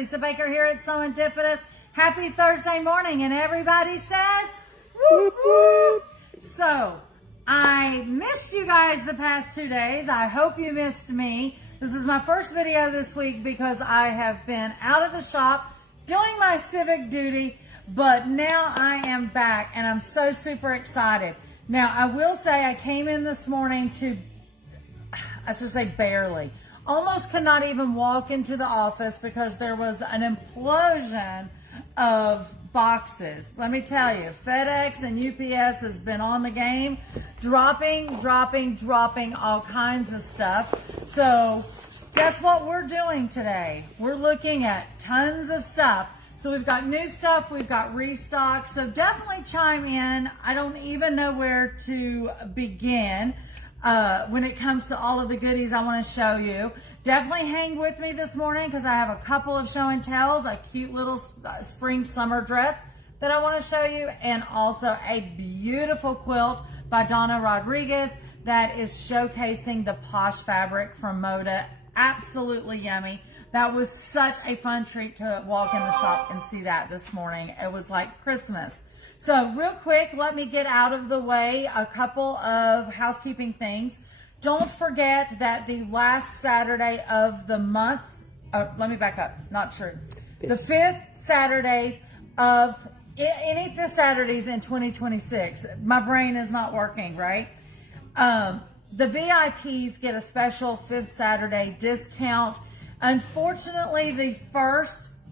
Lisa Baker here at Serendipitous. Happy Thursday morning, and everybody says, whoop, whoop. So, I missed you guys the past 2 days. I hope you missed me. This is my first video this week because I have been out of the shop doing my civic duty, but now I am back, and I'm so super excited. Now, I will say I came in this morning to, I should say barely, almost could not even walk into the office because there was an implosion of boxes. Let me tell you, FedEx and UPS has been on the game, dropping all kinds of stuff. So guess what we're doing today? We're looking at tons of stuff. So we've got new stuff, we've got restock, so definitely chime in. I don't even know where to begin when it comes to all of the goodies I want to show you. Definitely hang with me this morning because I have a couple of show and tells, a cute little spring summer dress that I want to show you, and also a beautiful quilt by Donna Rodriguez that is showcasing the Posh fabric from Moda. Absolutely yummy. That was such a fun treat to walk in the shop and see that this morning. It was like Christmas. So real quick, let me get out of the way a couple of housekeeping things. Don't forget that the last Saturday of the month, let me back up, not true. The fifth Saturdays of, any fifth Saturdays in 2026, my brain is not working, right? The VIPs get a special fifth Saturday discount. Unfortunately, the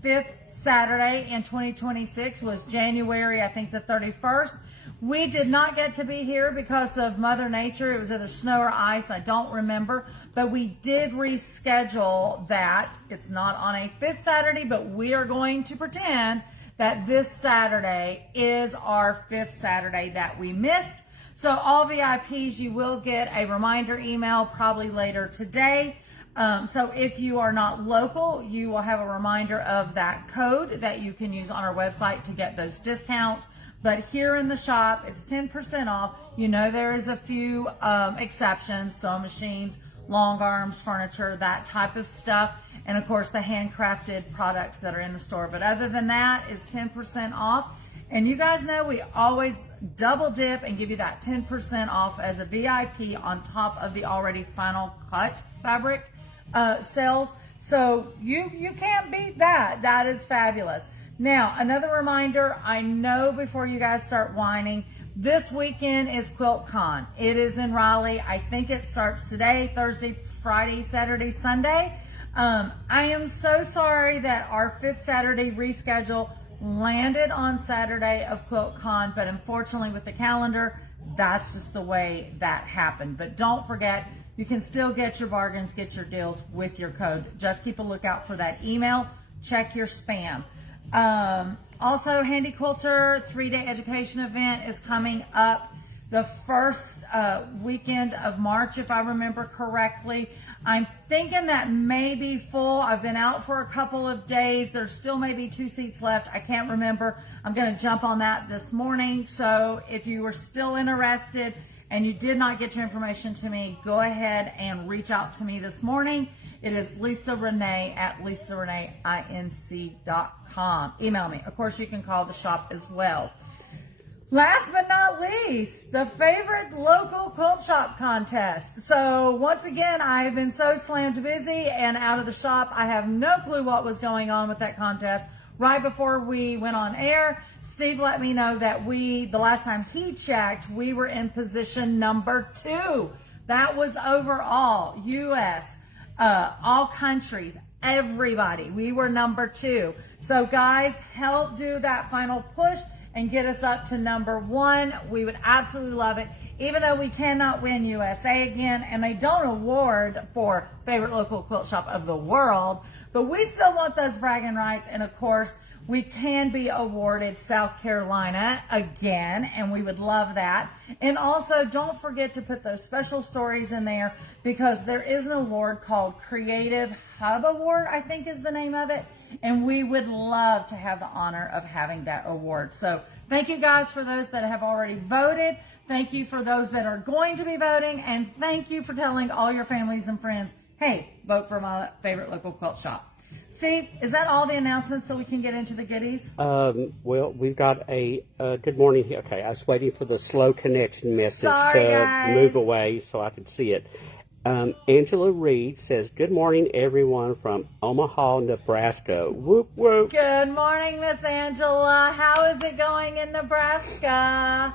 fifth Saturday in 2026 was January, I think the 31st. We did not get to be here because of Mother Nature. It was either snow or ice, I don't remember. But we did reschedule that. It's not on a fifth Saturday, but we are going to pretend that this Saturday is our fifth Saturday that we missed. So all VIPs, you will get a reminder email probably later today. So if you are not local, you will have a reminder of that code that you can use on our website to get those discounts. But here in the shop, it's 10% off. You know, there is a few exceptions, sewing machines, long arms, furniture, that type of stuff. And of course, the handcrafted products that are in the store. But other than that, it's 10% off. And you guys know we always double dip and give you that 10% off as a VIP on top of the already final cut fabric sales. So you can't beat that. That is fabulous. Now, another reminder, I know before you guys start whining, this weekend is QuiltCon. It is in Raleigh. I think it starts today, Thursday, Friday, Saturday, Sunday. I am so sorry that our fifth Saturday reschedule landed on Saturday of QuiltCon, but unfortunately with the calendar, that's just the way that happened. But don't forget, you can still get your bargains, get your deals with your code. Just keep a lookout for that email. Check your spam. Also, Handy Quilter 3-day education event is coming up the first weekend of March, if I remember correctly. I'm thinking that may be full. I've been out for a couple of days. There's still maybe 2 seats left. I can't remember. I'm going to jump on that this morning. So if you were still interested and you did not get your information to me, go ahead and reach out to me this morning. It is Lisa Renee at lisareneeinc.com. Email me. Of course, you can call the shop as well. Last but not least, the favorite local quilt shop contest. So once again, I've been so slammed busy and out of the shop, I have no clue what was going on with that contest. Right before we went on air, Steve let me know that the last time he checked, we were in position number 2. That was overall, U.S., all countries, everybody. We were number 2. So guys, help do that final push and get us up to number 1. We would absolutely love it. Even though we cannot win USA again, and they don't award for favorite local quilt shop of the world, but we still want those bragging rights. And of course, we can be awarded South Carolina again, and we would love that. And also, don't forget to put those special stories in there, because there is an award called Creative Hub Award, I think is the name of it. And we would love to have the honor of having that award. So thank you guys for those that have already voted. Thank you for those that are going to be voting. And thank you for telling all your families and friends, hey, vote for my favorite local quilt shop. Steve, is that all the announcements so we can get into the goodies? Well, we've got a good morning here. Okay, I was waiting for the slow connection message Sorry, move away so I could see it. Angela Reed says, good morning, everyone from Omaha, Nebraska. Whoop, whoop. Good morning, Miss Angela. How is it going in Nebraska?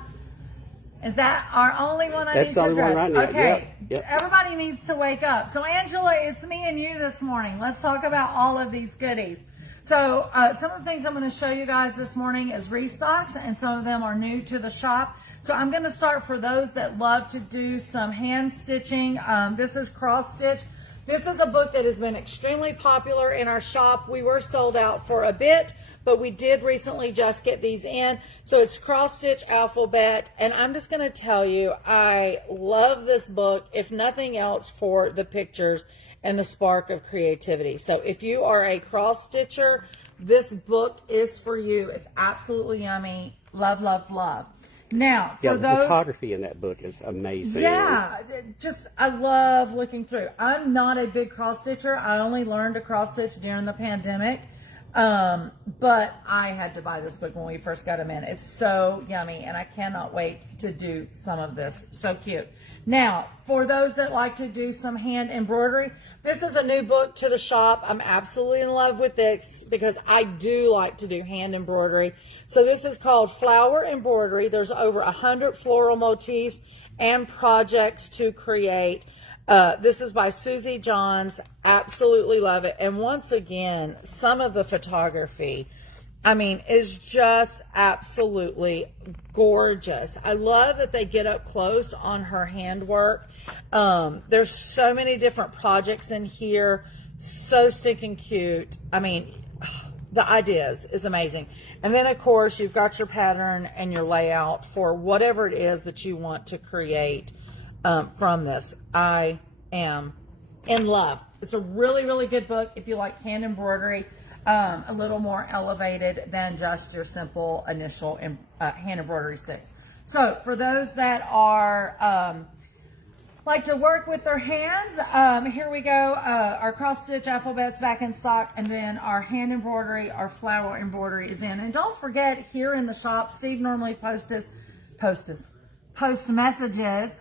Is that our only one I need to address? Right now. Okay, Yep. Everybody needs to wake up. So, Angela, it's me and you this morning. Let's talk about all of these goodies. So, some of the things I'm going to show you guys this morning is restocks, and some of them are new to the shop. So, I'm going to start for those that love to do some hand stitching. This is cross stitch. This is a book that has been extremely popular in our shop. We were sold out for a bit, but we did recently just get these in. So it's cross stitch alphabet, and I'm just going to tell you, I love this book, if nothing else, for the pictures and the spark of creativity. So if you are a cross stitcher, this book is for you. It's absolutely yummy. Love, love, love. Now, for the photography in that book is amazing. Yeah, I love looking through. I'm not a big cross stitcher. I only learned to cross stitch during the pandemic. But I had to buy this book when we first got them in. It's so yummy, and I cannot wait to do some of this. So cute. Now, for those that like to do some hand embroidery, this is a new book to the shop. I'm absolutely in love with this because I do like to do hand embroidery. So this is called Flower Embroidery. There's over 100 floral motifs and projects to create. This is by Susie Johns. Absolutely love it. And once again, some of the photography, I mean, is just absolutely gorgeous. I love that they get up close on her handwork. There's so many different projects in here. So stinking cute. I mean, the ideas is amazing. And then, of course, you've got your pattern and your layout for whatever it is that you want to create from this. I am in love. It's a really, really good book if you like hand embroidery, a little more elevated than just your simple initial hand embroidery sticks. So for those that are like to work with their hands, here we go. Our cross stitch alphabet's back in stock, and then our hand embroidery, our flower embroidery is in. And don't forget, here in the shop, Steve normally posts messages.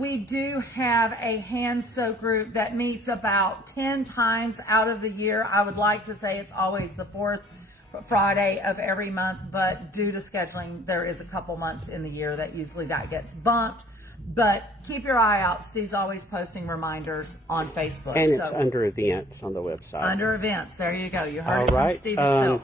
We do have a hand sew group that meets about 10 times out of the year. I would like to say it's always the fourth Friday of every month, but due to scheduling, there is a couple months in the year that usually that gets bumped. But keep your eye out. Steve's always posting reminders on Facebook. And it's under events on the website. Under events. There you go. You heard it from Steve himself.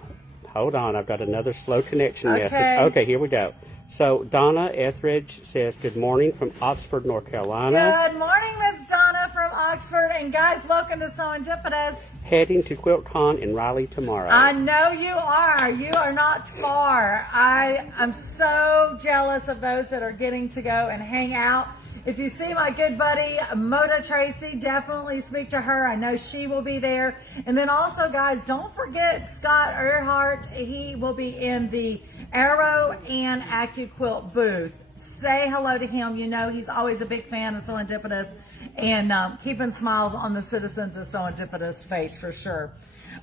Hold on. I've got another slow connection message. Okay, here we go. So Donna Etheridge says, good morning from Oxford, North Carolina. Good morning, Miss Donna from Oxford. And guys, welcome to Serendipitous. Heading to QuiltCon in Raleigh tomorrow. I know you are. You are not far. I'm so jealous of those that are getting to go and hang out. If you see my good buddy, Moda Tracy, definitely speak to her. I know she will be there. And then also, guys, don't forget Scott Earhart. He will be in the Arrow and AccuQuilt booth. Say hello to him. You know he's always a big fan of Serendipitous and keeping smiles on the citizens of Serendipitous face for sure.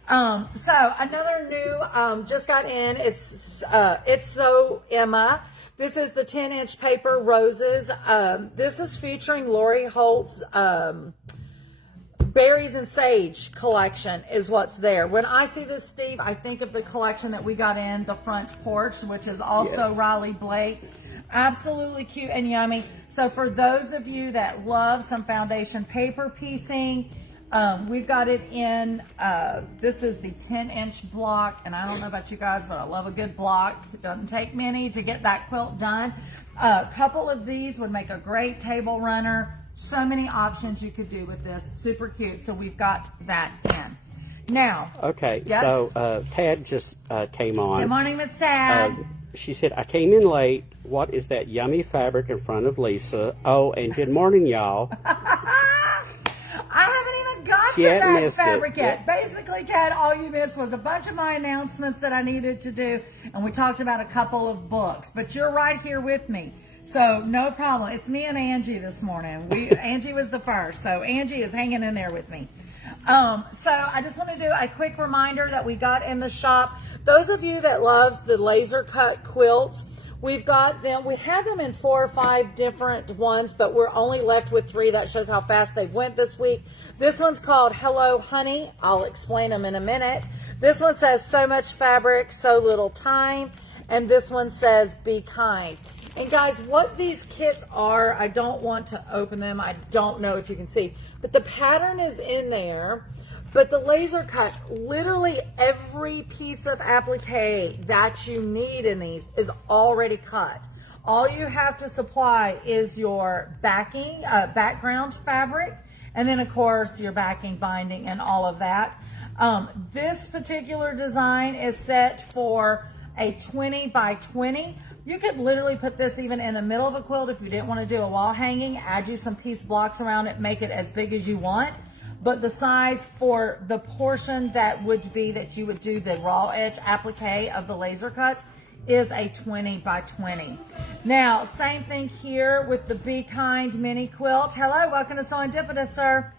So another new just got in. It's So Emma. This is the 10-inch paper roses. This is featuring Lori Holt's Berries and Sage collection is what's there. When I see this, Steve, I think of the collection that we got in the front porch, which is also Riley Blake. Absolutely cute and yummy. So for those of you that love some foundation paper piecing, we've got it in, this is the 10-inch block, and I don't know about you guys, but I love a good block. It doesn't take many to get that quilt done. A couple of these would make a great table runner. So many options you could do with this. Super cute. So we've got that in. Now. Okay. Yes? So Tad just came on. Good morning, Miss Tad. She said, I came in late. What is that yummy fabric in front of Lisa? Oh, and good morning, y'all. I haven't even got to that fabric yet. Yep. Basically, Tad, all you missed was a bunch of my announcements that I needed to do, and we talked about a couple of books. But you're right here with me. So no problem. It's me and Angie this morning. Angie was the first, so Angie is hanging in there with me. So I just want to do a quick reminder that we got in the shop. Those of you that loves the laser cut quilts, we've got them. We had them in 4 or 5 different ones, but we're only left with 3. That shows how fast they went this week. This one's called Hello Honey. I'll explain them in a minute. This one says so much fabric, so little time. And this one says be kind. And guys, what these kits are, I don't want to open them. I don't know if you can see, but the pattern is in there. But the laser cuts, literally every piece of applique that you need in these is already cut. All you have to supply is your backing, background fabric, and then of course your backing, binding, and all of that. This particular design is set for a 20 by 20. You could literally put this even in the middle of a quilt if you didn't want to do a wall hanging, add you some piece blocks around it, make it as big as you want. But the size for the portion that would be that you would do the raw edge applique of the laser cuts is a 20 by 20. Now, same thing here with the Be Kind mini quilt. Hello, welcome to Serendipitous, sir.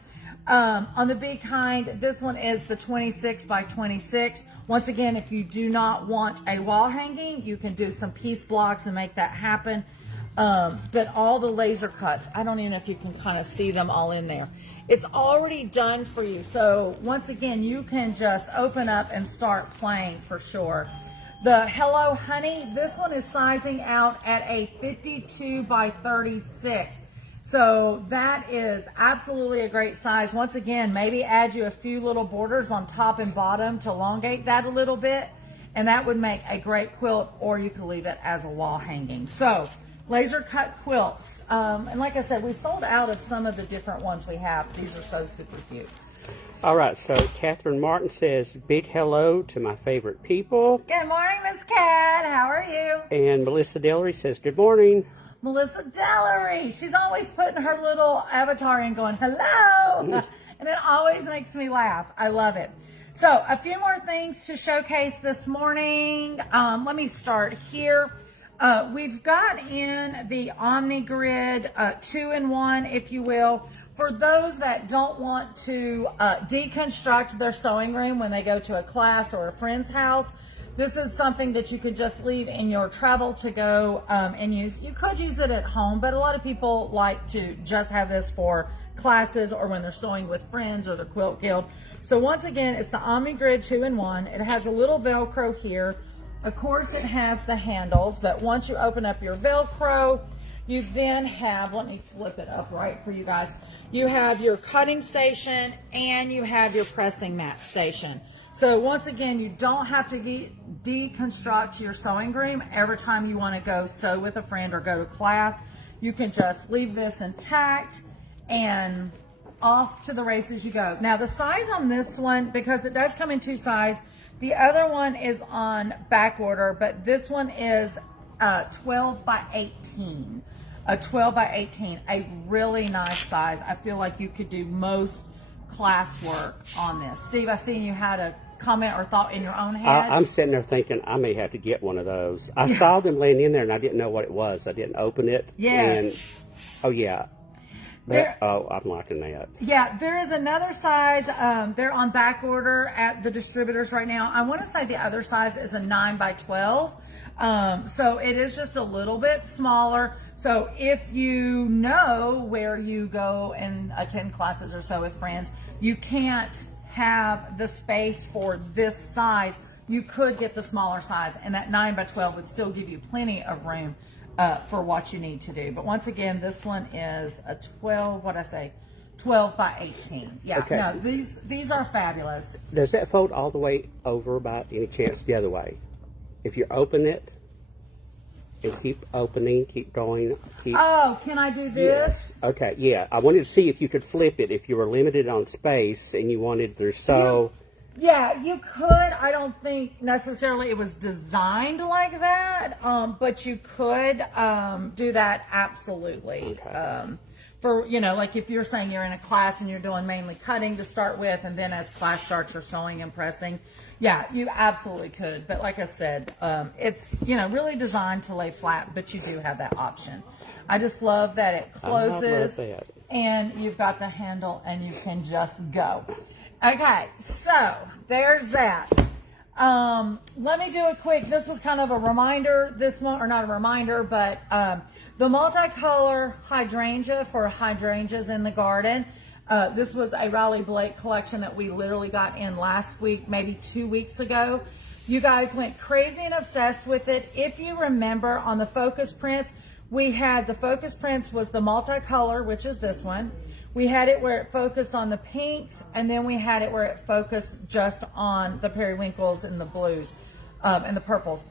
On the Be Kind, this one is the 26 by 26. Once again, if you do not want a wall hanging, you can do some piece blocks and make that happen. But all the laser cuts, I don't even know if you can kind of see them all in there. It's already done for you. So once again, you can just open up and start playing for sure. The Hello Honey, this one is sizing out at a 52 by 36. So that is absolutely a great size. Once again, maybe add you a few little borders on top and bottom to elongate that a little bit, and that would make a great quilt, or you could leave it as a wall hanging. So laser cut quilts. And like I said, we sold out of some of the different ones we have. These are so super cute. All right, so Catherine Martin says, big hello to my favorite people. Good morning, Miss Cat. How are you? And Melissa Dellery says, good morning. Melissa Dellery. She's always putting her little avatar in going, hello. And it always makes me laugh. I love it. So a few more things to showcase this morning. Let me start here. We've got in the Omni Grid 2-in-1, if you will, for those that don't want to deconstruct their sewing room when they go to a class or a friend's house. This is something that you could just leave in your travel to go and use. You could use it at home, but a lot of people like to just have this for classes or when they're sewing with friends or the quilt guild. So once again, it's the Omni Grid 2-in-1. It has a little Velcro here. Of course, it has the handles, but once you open up your Velcro, you then have, let me flip it up right for you guys. You have your cutting station and you have your pressing mat station. So once again, you don't have to deconstruct your sewing room every time you want to go sew with a friend or go to class. You can just leave this intact and off to the races you go. Now the size on this one, because it does come in 2 sizes, the other one is on back order, but this one is 12 by 18. A 12 by 18, a really nice size. I feel like you could do most class work on this. Steve, I see you had a comment or thought in your own head. I'm sitting there thinking I may have to get one of those. I saw them laying in there and I didn't know what it was. I didn't open it. Yes. And, oh yeah. I'm liking that. Yeah, there is another size. They're on back order at the distributors right now. I want to say the other size is a 9 by 12. So it is just a little bit smaller. So if you know where you go and attend classes or so with friends, you can't have the space for this size. You could get the smaller size, and that 9 by 12 would still give you plenty of room for what you need to do. But once again, this one is a 12 by 18. Yeah, okay. No, these are fabulous. Does that fold all the way over by any chance the other way? If you open it and keep opening, keep going, Oh, can I do this? Yes. Okay, yeah. I wanted to see if you could flip it if you were limited on space and you wanted to sew. Yeah, you could. I don't think necessarily it was designed like that, but you could do that absolutely. Okay. For, like if you're saying you're in a class and you're doing mainly cutting to start with, and then as class starts, you're sewing and pressing. Yeah, you absolutely could. But like I said, it's, really designed to lay flat, but you do have that option. I just love that it closes I love that. and you've got the handle and you can just go. Okay, so there's that. Let me do a quick, this was kind of a reminder this one, or not a reminder, but the multicolor hydrangea for hydrangeas in the garden. This was a Riley Blake collection that we literally got in last week, maybe 2 weeks ago. You guys went crazy and obsessed with it. If you remember on the focus prints, we had the focus prints was the multicolor, which is this one. We had it where it focused on the pinks, and then we had it where it focused just on the periwinkles and the blues and the purples.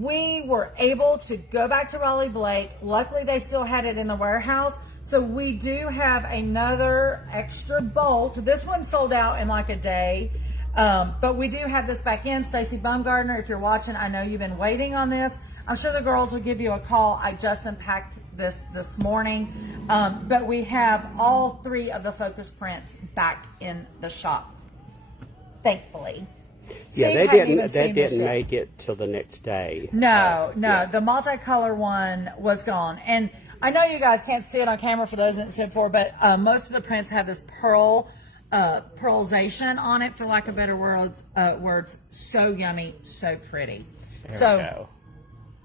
We were able to go back to Riley Blake. Luckily, they still had it in the warehouse. So we do have another extra bolt. This one sold out in like a day. But we do have this back in. Stacy Baumgartner, if you're watching, I know you've been waiting on this. I'm sure the girls will give you a call. I just unpacked this morning. But we have all 3 of the focus prints back in the shop, thankfully. Yeah, they didn't make it till the next day. No, the multicolor one was gone. And I know you guys can't see it on camera for those that said before, but most of the prints have this pearlization on it, for lack of better words. So yummy, so pretty. There we go.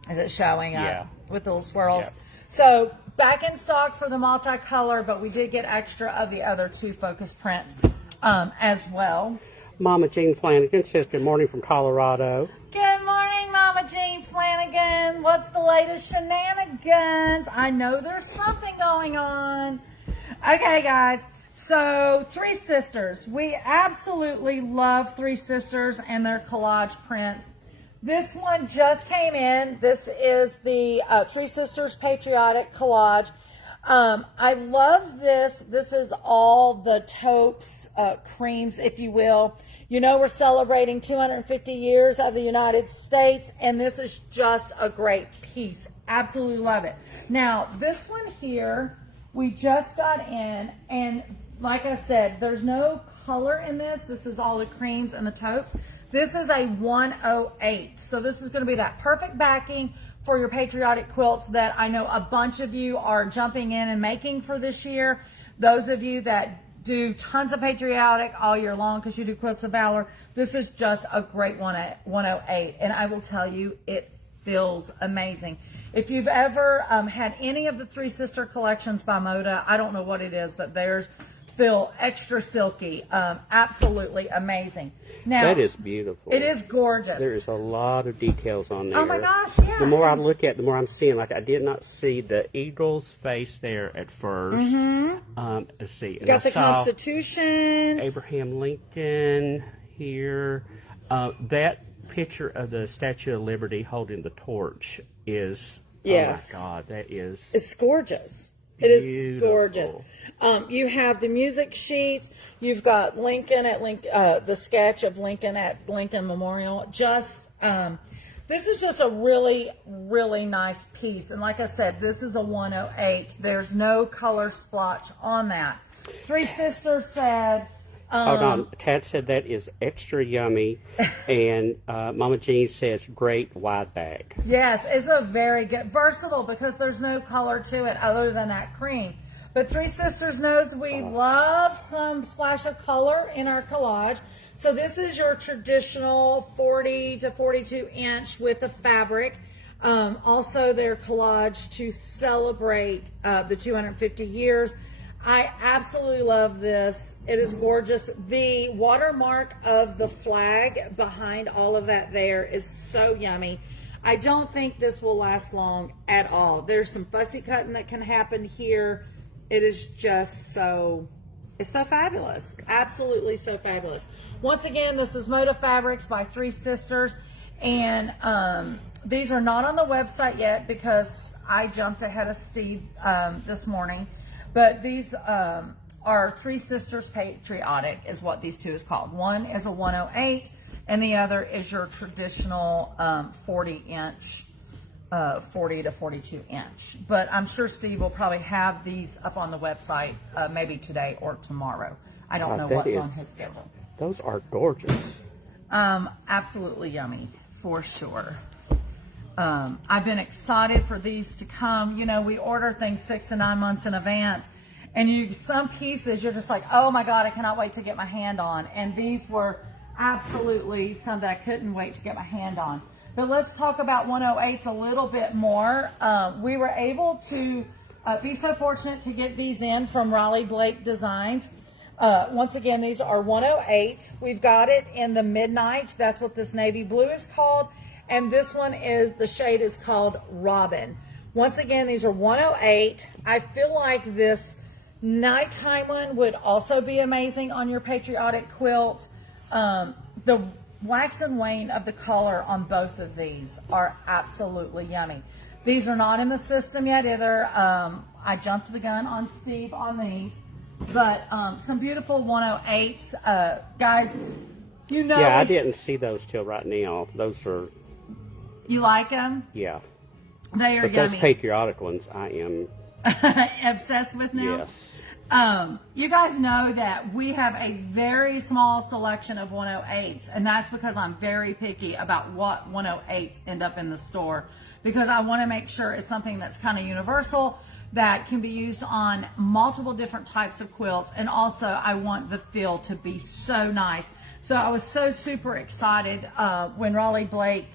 Is it showing up? Yeah. With the little swirls? Yeah. So back in stock for the multicolor, but we did get extra of the other 2 focus prints as well. Mama Jean Flanagan says good morning from Colorado. Good morning, Mama Jean Flanagan. What's the latest shenanigans? I know there's something going on. Okay, guys. So, Three Sisters. We absolutely love Three Sisters and their collage prints. This one just came in. This is the Three Sisters Patriotic Collage. I love this. This is all the taupes, creams, if you will. You know, we're celebrating 250 years of the United States, and this is just a great piece. Absolutely love it. Now, this one here, we just got in, and like I said, there's no color in this. This is all the creams and the taupes. This is a 108. So this is going to be that perfect backing for your patriotic quilts that I know a bunch of you are jumping in and making for this year. Those of you that do tons of patriotic all year long because you do Quilts of Valor, this is just a great 108. And I will tell you, it feels amazing. If you've ever had any of the Three Sister collections by Moda, I don't know what it is, but theirs feel extra silky. Absolutely amazing. Now, that is beautiful. It is gorgeous. There is a lot of details on there. Oh my gosh, yeah. The more I look at it, the more I'm seeing. Like, I did not see the eagle's face there at first. Mm-hmm. Let's see. You got the Constitution. Abraham Lincoln here. That picture of the Statue of Liberty holding the torch is, yes. Oh my God, that is... It's gorgeous. Beautiful. It is gorgeous. You have the music sheets. You've got Lincoln at the sketch of Lincoln at Lincoln Memorial. Just this is just a really, really nice piece. And like I said, this is a 108. There's no color splotch on that. Three Sisters said. Hold on. Tad said that is extra yummy, and Mama Jean says great wide bag. Yes, it's a very good, versatile because there's no color to it other than that cream. But Three Sisters knows we love some splash of color in our collage. So this is your traditional 40 to 42 inch with the fabric. Also their collage to celebrate the 250 years. I absolutely love this. It is gorgeous. The watermark of the flag behind all of that there is so yummy. I don't think this will last long at all. There's some fussy cutting that can happen here. It is just it's so fabulous. Absolutely so fabulous. Once again, this is Moda Fabrics by Three Sisters. And these are not on the website yet because I jumped ahead of Steve this morning. But these are Three Sisters Patriotic is what these two is called. One is a 108 and the other is your traditional 40 inch, 40 to 42 inch. But I'm sure Steve will probably have these up on the website maybe today or tomorrow. I don't know what's on his schedule. Those are gorgeous. Absolutely yummy, for sure. I've been excited for these to come. You know, we order things 6 to 9 months in advance, And some pieces, you're just like, oh my God, I cannot wait to get my hand on. And these were absolutely some that I couldn't wait to get my hand on. But let's talk about 108s a little bit more. We were able to be so fortunate to get these in from Raleigh Blake Designs. Once again, these are 108s. We've got it in the midnight. That's what this navy blue is called. And this one is, the shade is called Robin. Once again, these are 108. I feel like this nighttime one would also be amazing on your patriotic quilts. The wax and wane of the color on both of these are absolutely yummy. These are not in the system yet either. I jumped the gun on Steve on these. But some beautiful 108s. Guys, you know. Yeah, I didn't see those till right now. Those are. You like them? Yeah. They are but yummy. Those patriotic ones, I am. Obsessed with now? Yes. You guys know that we have a very small selection of 108s, and that's because I'm very picky about what 108s end up in the store, because I want to make sure it's something that's kind of universal, that can be used on multiple different types of quilts, and also I want the feel to be so nice. So I was so super excited when Raleigh Blake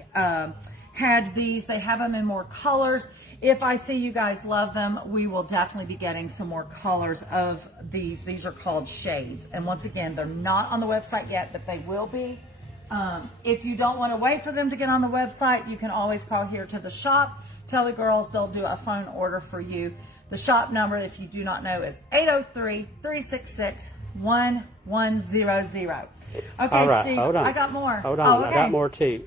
had these. They have them in more colors. If I see you guys love them, we will definitely be getting some more colors of these. These are called shades. And once again, they're not on the website yet, but they will be. If you don't want to wait for them to get on the website, you can always call here to the shop. Tell the girls they'll do a phone order for you. The shop number, if you do not know, is 803-366-1100. Okay, all right, Steve, hold on. I got more. Hold on, Oh, okay. I got more too.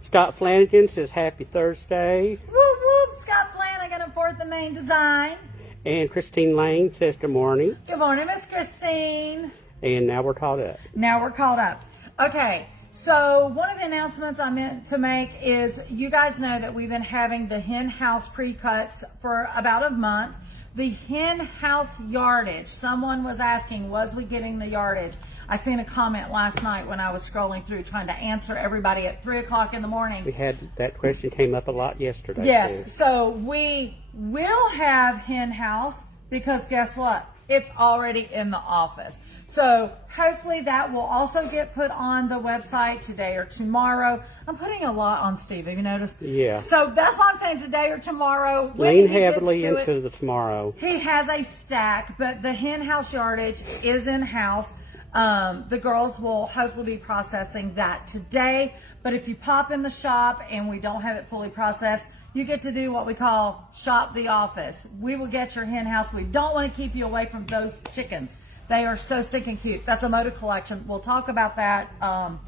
Scott Flanagan says happy Thursday. Woo woo, Scott Flanagan of 4th and Main Design. And Christine Lane says good morning. Good morning, Miss Christine. And now we're caught up. Now we're caught up. Okay, so one of the announcements I meant to make is, you guys know that we've been having the hen house pre-cuts for about a month. The hen house yardage, someone was asking, was we getting the yardage? I seen a comment last night when I was scrolling through trying to answer everybody at 3 o'clock in the morning. We had that question came up a lot yesterday. Yes, too. so we will have hen house, because guess what? It's already in the office. So hopefully that will also get put on the website today or tomorrow. I'm putting a lot on Steve, have you noticed? Yeah. So that's why I'm saying today or tomorrow. Lean heavily into the tomorrow. He has a stack, but the hen house yardage is in-house. The girls will hopefully be processing that today. But if you pop in the shop and we don't have it fully processed, you get to do what we call shop the office. We will get your hen house. We don't want to keep you away from those chickens. They are so stinking cute. That's a motor collection. We'll talk about that on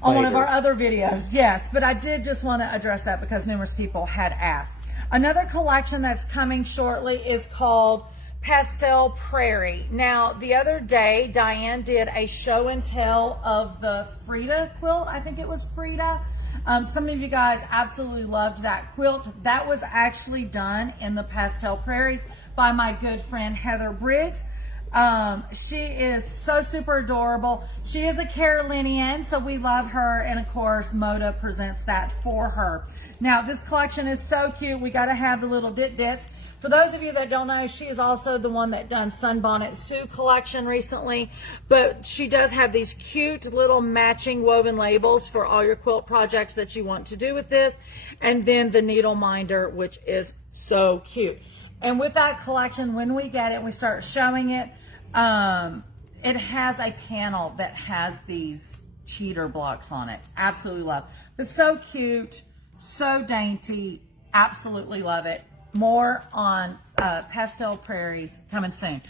one of our other videos. Yes, but I did just want to address that because numerous people had asked. Another collection that's coming shortly is called Pastel Prairie. Now, the other day, Diane did a show and tell of the Frida quilt. I think it was Frida. Some of you guys absolutely loved that quilt. That was actually done in the Pastel Prairies by my good friend Heather Briggs. She is so super adorable. She is a Carolinian, so we love her, and of course Moda presents that for her. Now this collection is so cute. We got to have the little dit-dits. For those of you that don't know, she is also the one that done Sunbonnet Sue collection recently, but she does have these cute little matching woven labels for all your quilt projects that you want to do with this, and then the needle minder, which is so cute. And with that collection, when we get it, we start showing it, it has a panel that has these cheater blocks on it. Absolutely love. But so cute, so dainty, absolutely love it. More on Pastel Prairies coming soon.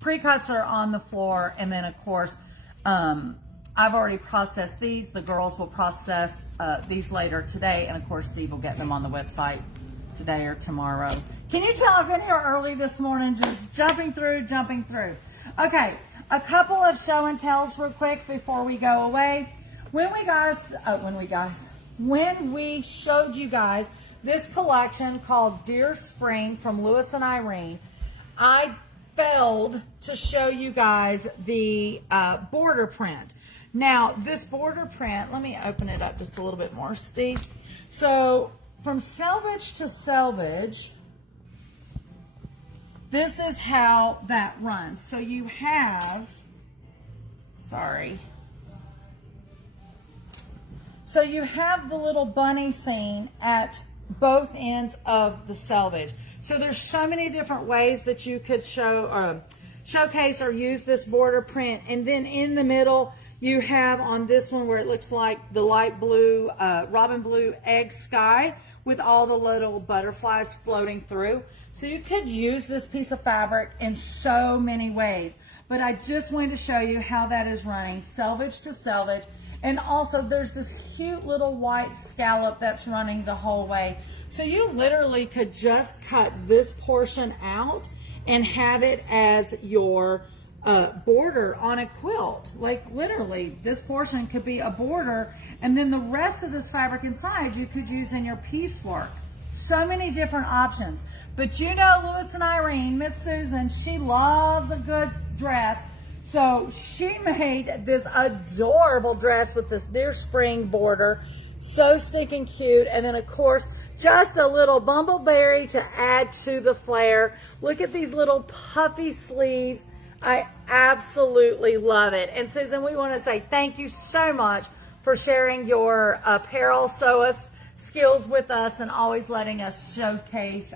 Pre-cuts are on the floor, and then of course, I've already processed these. The girls will process these later today, and of course Steve will get them on the website today or tomorrow. Can you tell I've been here early this morning, just jumping through. Okay, a couple of show and tells real quick before we go away. When we showed you guys this collection called Dear Spring from Lewis and Irene, I failed to show you guys the border print. Now, this border print, let me open it up just a little bit more, Steve. So, from selvage to selvage, this is how that runs. So you have, sorry. So you have the little bunny scene at both ends of the selvage. So there's so many different ways that you could showcase or use this border print. And then in the middle, you have on this one where it looks like the light blue, robin blue egg sky with all the little butterflies floating through. So you could use this piece of fabric in so many ways. But I just wanted to show you how that is running selvage to selvage. And also there's this cute little white scallop that's running the whole way. So you literally could just cut this portion out and have it as your border on a quilt. Like literally this portion could be a border, and then the rest of this fabric inside you could use in your piecework. So many different options. But you know Louis and Irene, Miss Susan, she loves a good dress. So she made this adorable dress with this deer spring border. So stinking cute. And then of course, just a little bumbleberry to add to the flair. Look at these little puffy sleeves. I absolutely love it. And Susan, we want to say thank you so much for sharing your apparel sewist skills with us and always letting us showcase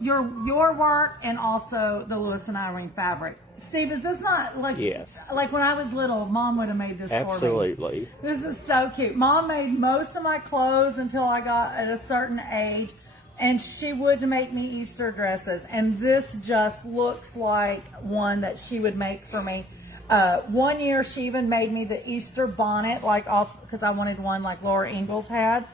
your work and also the Louis and Irene fabric. Steve, is this not like, yes, like when I was little, Mom would have made this for me? Absolutely. This is so cute. Mom made most of my clothes until I got at a certain age, and she would make me Easter dresses. And this just looks like one that she would make for me. One year she even made me the Easter bonnet, like off, because I wanted one like Laura Ingalls had.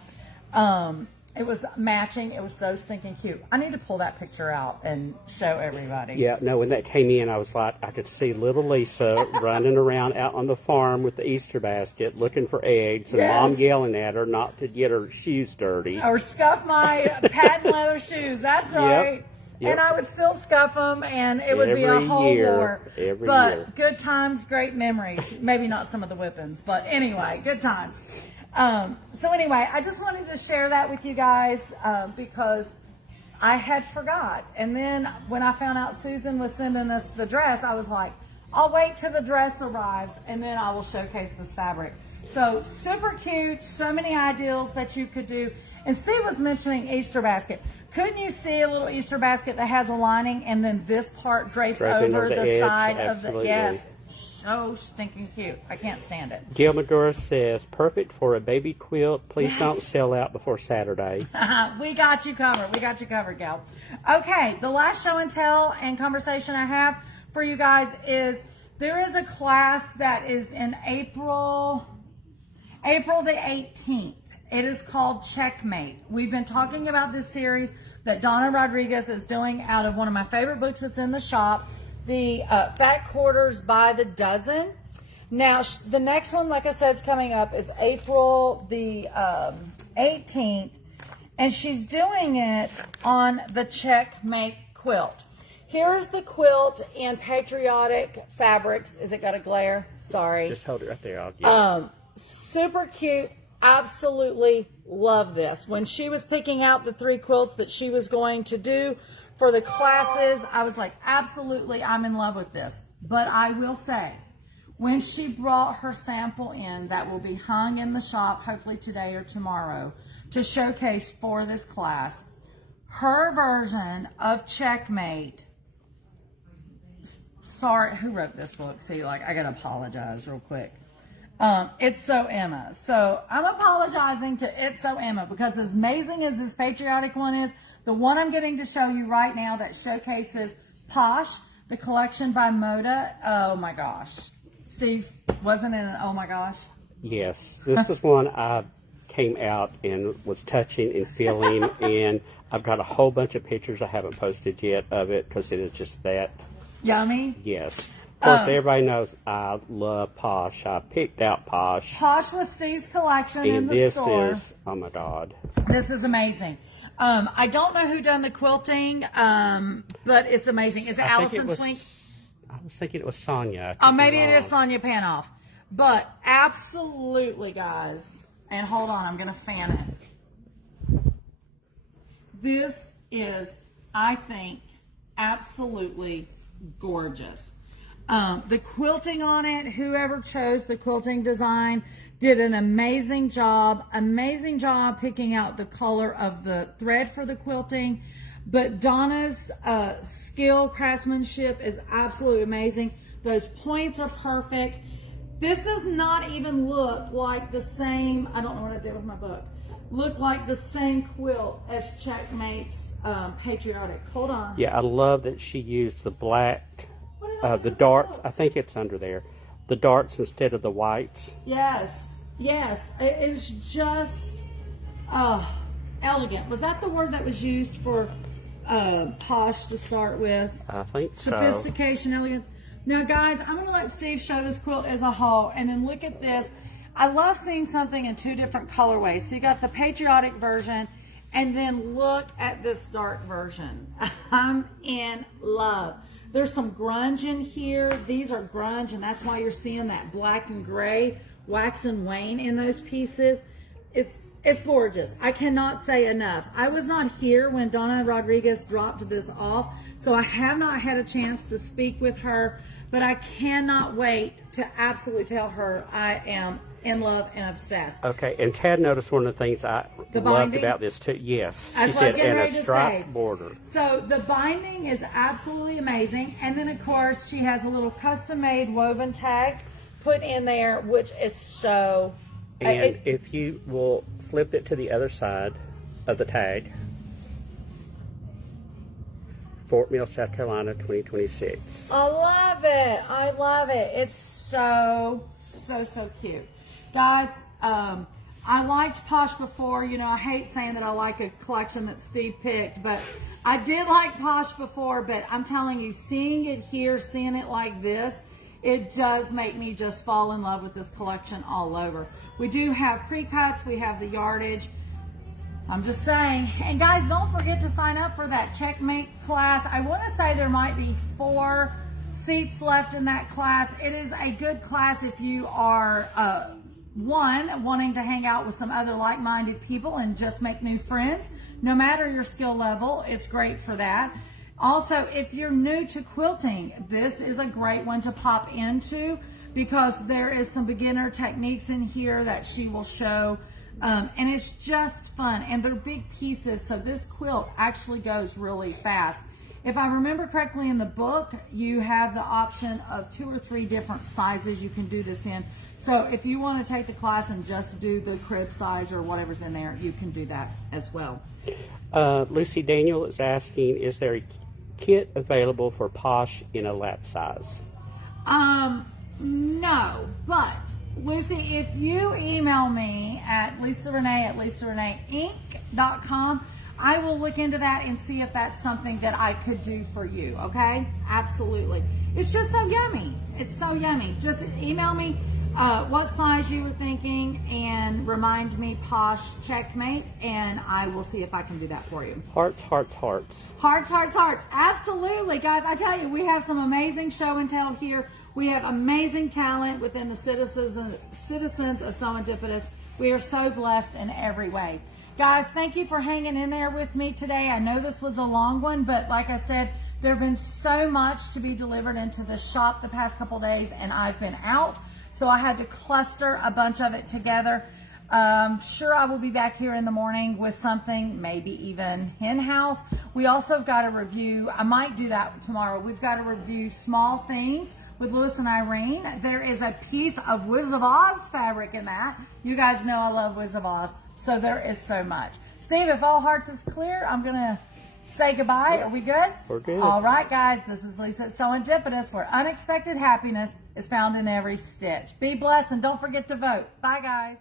It was matching. It was so stinking cute. I need to pull that picture out and show everybody. Yeah, no, when that came in, I was like, I could see little Lisa running around out on the farm with the Easter basket looking for eggs, and Mom yelling at her not to get her shoes dirty. Or scuff my patent leather shoes. That's right. Yep. And I would still scuff them, and it would be a whole war. But good times, great memories. Maybe not some of the whippings, but anyway, good times. So anyway, I just wanted to share that with you guys because I had forgot. And then when I found out Susan was sending us the dress, I was like, I'll wait till the dress arrives and then I will showcase this fabric. So super cute, so many ideals that you could do. And Steve was mentioning Easter basket. Couldn't you see a little Easter basket that has a lining and then this part drapes over the side of the, yes. So stinking cute. I can't stand it. Gail Medora says, perfect for a baby quilt. Please don't sell out before Saturday. We got you covered. We got you covered, Gail. Okay, the last show and tell and conversation I have for you guys is there is a class that is in April the 18th. It is called Checkmate. We've been talking about this series that Donna Rodriguez is doing out of one of my favorite books that's in the shop, the Fat Quarters by the Dozen. Now, the next one, like I said, is coming up is April the 18th, and she's doing it on the Checkmate quilt. Here is the quilt in patriotic fabrics. Is it got a glare? Sorry. Just hold it right there. I'll get it. Super cute. Absolutely love this. When she was picking out the 3 quilts that she was going to do for the classes, I was like, absolutely, I'm in love with this. But I will say, when she brought her sample in that will be hung in the shop, hopefully today or tomorrow, to showcase for this class, her version of Checkmate, sorry, who wrote this book? See, like, I gotta apologize real quick. It's So Emma. So I'm apologizing to It's So Emma because as amazing as this patriotic one is, the one I'm getting to show you right now that showcases Posh, the collection by Moda. Oh my gosh. Steve, wasn't it an oh my gosh? Yes. This is one I came out and was touching and feeling, and I've got a whole bunch of pictures I haven't posted yet of it because it is just that yummy. Yes. Of course, everybody knows I love Posh. I picked out Posh. Posh was Steve's collection in the store. This is, oh my God. This is amazing. I don't know who done the quilting, but it's amazing. Is it Allison Swink? I was thinking it was Sonia. Oh, maybe it is Sonia Panoff. But absolutely, guys. And hold on, I'm going to fan it. This is, I think, absolutely gorgeous. The quilting on it, whoever chose the quilting design did an amazing job picking out the color of the thread for the quilting. But Donna's skill, craftsmanship is absolutely amazing. Those points are perfect. This does not even look like the same, I don't know what I did with my book, look like the same quilt as Checkmate's Patriotic. Hold on. Yeah, I love that she used the black, the darts, I think it's under there, the darts instead of the whites. Yes, yes, it is just elegant. Was that the word that was used for posh to start with? I think so. Sophistication, elegance. Now guys, I'm going to let Steve show this quilt as a whole, and then look at this. I love seeing something in two different colorways. So you got the patriotic version, and then look at this dark version. I'm in love. There's some grunge in here. These are grunge, and that's why you're seeing that black and gray wax and wane in those pieces. It's gorgeous. I cannot say enough. I was not here when Donna Rodriguez dropped this off, so I have not had a chance to speak with her, but I cannot wait to absolutely tell her I am in love and obsessed. Okay, and Tad noticed one of the things I loved about this too. Yes, that's she said, and a to striped border. So the binding is absolutely amazing, and then of course she has a little custom-made woven tag put in there, which is so. And if you will flip it to the other side of the tag, Fort Mill, South Carolina, 2026. I love it. I love it. It's so cute. Guys, I liked Posh before. You know, I hate saying that I like a collection that Steve picked, but I did like Posh before, but I'm telling you, seeing it here, seeing it like this, it does make me just fall in love with this collection all over. We do have pre-cuts. We have the yardage. I'm just saying. And guys, don't forget to sign up for that Checkmate class. I want to say there might be 4 seats left in that class. It is a good class if you are, one, wanting to hang out with some other like-minded people and just make new friends. No matter your skill level, it's great for that. Also, if you're new to quilting, this is a great one to pop into because there is some beginner techniques in here that she will show. And it's just fun, and they're big pieces, so this quilt actually goes really fast. If I remember correctly in the book, you have the option of 2 or 3 different sizes you can do this in. So if you want to take the class and just do the crib size or whatever's in there, you can do that as well. Lucy Daniel is asking, is there a kit available for Posh in a lap size? No, but Lucy, if you email me at lisarenee@lisareneeinc.com, I will look into that and see if that's something that I could do for you, okay? Absolutely. It's just so yummy. It's so yummy. Just email me what size you were thinking and remind me Posh Checkmate, and I will see if I can do that for you. Hearts, hearts, hearts. Hearts, hearts, hearts. Absolutely, guys. I tell you, we have some amazing show and tell here. We have amazing talent within the citizens of Serendipitous. We are so blessed in every way. Guys, thank you for hanging in there with me today. I know this was a long one, but like I said, there have been so much to be delivered into the shop the past couple days, and I've been out, so I had to cluster a bunch of it together. Sure, I will be back here in the morning with something, maybe even in-house. We also got a review. I might do that tomorrow. We've got to review Small Things with Lewis and Irene. There is a piece of Wizard of Oz fabric in that. You guys know I love Wizard of Oz, so there is so much. Steve, if all hearts is clear, I'm going to say goodbye. Are we good? We're good. All right, guys. This is Lisa at Serendipitous, where unexpected happiness is found in every stitch. Be blessed, and don't forget to vote. Bye, guys.